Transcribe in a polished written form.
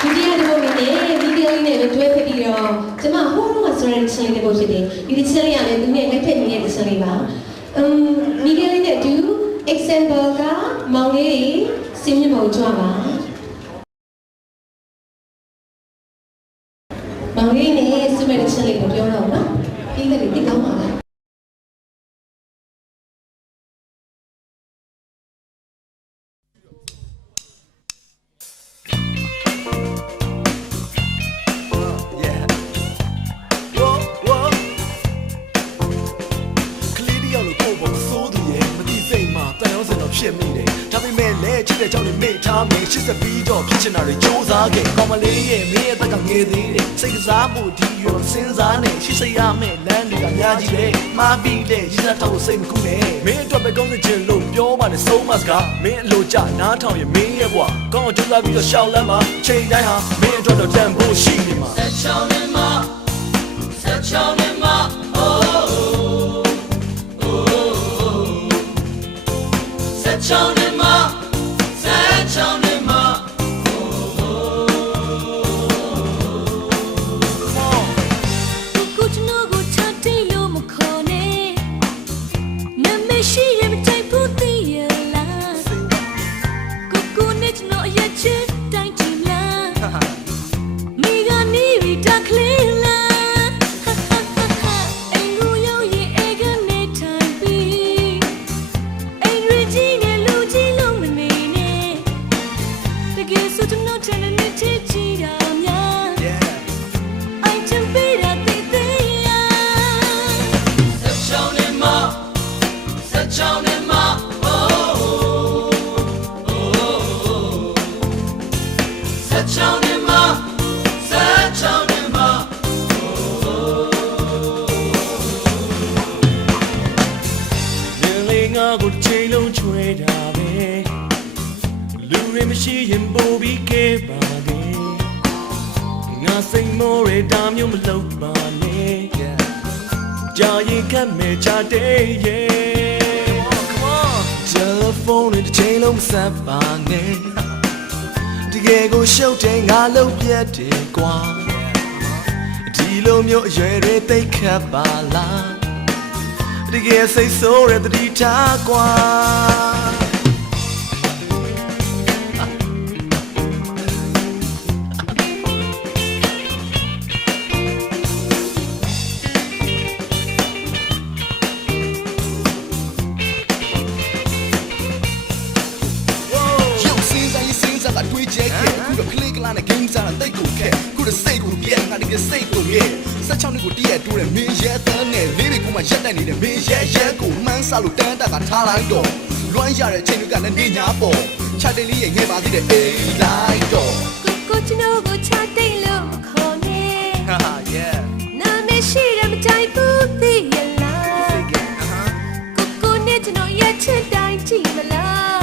ဒီတရားဒီပုံလေးနဲ့ဒီကလေးနဲ့ပဲတွဲဖက်ပြီးတော့ကျမဟိုးလုံးကဆိုတဲ့ချင်းလေးတစ်ပုဒ်ဖြစ်တယ်ဒီချင်းလေးကလည်းသူနဲ့လက်ထက်နေတဲ့ချင်းလေးပါဒီကလေးနဲ့အတူ example ကမောင်လေးစင်းမြင့်ပုံကြွပါမောင်လေးနဲ့စမဲ့ချင်းလေးကိုပြောတော့နော်ပြီးတယ်ဒီကောင်းပါလားဖြစ်မိတယ်ဒါပေမဲ့လည်းချစ်တဲ့ကြောင့်လည်းမေ့ထားမယ်ရှစ်ဆက်ပြီးတော့ဖြစ်ချင်တာတွေကြိုးစားခဲ့ကောင်းမလေးရဲ့မင်းရဲ့တက်ကငယ်သေးတယ်စိတ်ကစားဖို့ဒီရောစဉ်းစားနေရှိစိတ်ရမယ်လမ်းတွေကအများကြီးပဲမှားပြီးလေရည်စားထောက်စိတ်မကူနဲ့မင်းအတွက်ပဲကောင်းစေချင်လို့ပြောပါနဲ့ဆုံးမစကားမင်းအလိုကြနားထောင်ရင်မင်းရဲ့ဘဝကောင်းအောင်ကြိုးစားပြီးတော့ရှောက်လန်းမှာချိန်တိုင်းဟာမင်းအတွက်တော့တန်ဖို့ရှိနေမှာဆက်ချောင်းနေမှာဆက်ချောင်းနေမှာဆက်ချောင်းနေမှာဆက်ချောင်းနေမှာကိုချနောကိုချတဲ့လို့မခေါ်နဲ့နမရှိရမတိုင်ဘူးတည်ရလားကိုနဲ့ချနောရဲ့ချစ်တိုင်းချင်လားမိကနေရီတကလေးလားအိမ်ကိုရောက်ရင်အိမ်ကနေထိုင်ပြီးအိမ်ရကြီးနဲ့လူကြီးလုံးမနေနဲ့တကယ်ဆိုချနောချင်တဲ့နေ့ချစ်ကြည့်တာများI can be that thing Set down in my Set down in my Set down in my Set down in my Feeling I could change on trade Lure machine and Bobby gaveငါစိတ်မိုးရတာမျိုးမလုပ်ပါနဲ့ကြာရင်ခက်မဲ့ချတဲ့ရဲ့ Come on telephone နဲ့တစ်ချိန်လုံးမဆက်ပါနဲ့တကယ်ကိုရှုပ်တဲ့ငါလုံးပြတ်တယ်ကွာဒီလိုမျိုးအရွယ်တွေသိခတ်ပါလားတကယ်စိတ်ဆိုးရတဲ့တတိထားကွာတွေးကြခဲ့ခုတော့ click လာနဲ့ game စားတာတိတ်ကိုခက်ခုတော့စိတ်ကိုပြက်ငါတကယ်စိတ်ကိုငဲ16နှစ်ကိုတည့်ရတိုးတယ်မင်းရဲတန်းနဲ့လေးတွေကမှရက်တက်နေတယ်မင်းရဲကိုမှန်းစားလို့တန်းတက်ကထားလိုက်တော့လွမ်းရတဲ့ချိန်တွေကလည်းနေညာပေါ်ချတဲ့လေးရဲ့ငဲပါသေးတယ်အိမ်လိုက်တော့ကိုချနောကိုချတဲ့လို့မခေါ်နဲ့ဟာ yeah နာမရှိရမတိုင်ဘူးသိရလားကိုနဲ့ကျွန်တော်ရဲ့ချစ်တိုင်းကြည့်မလား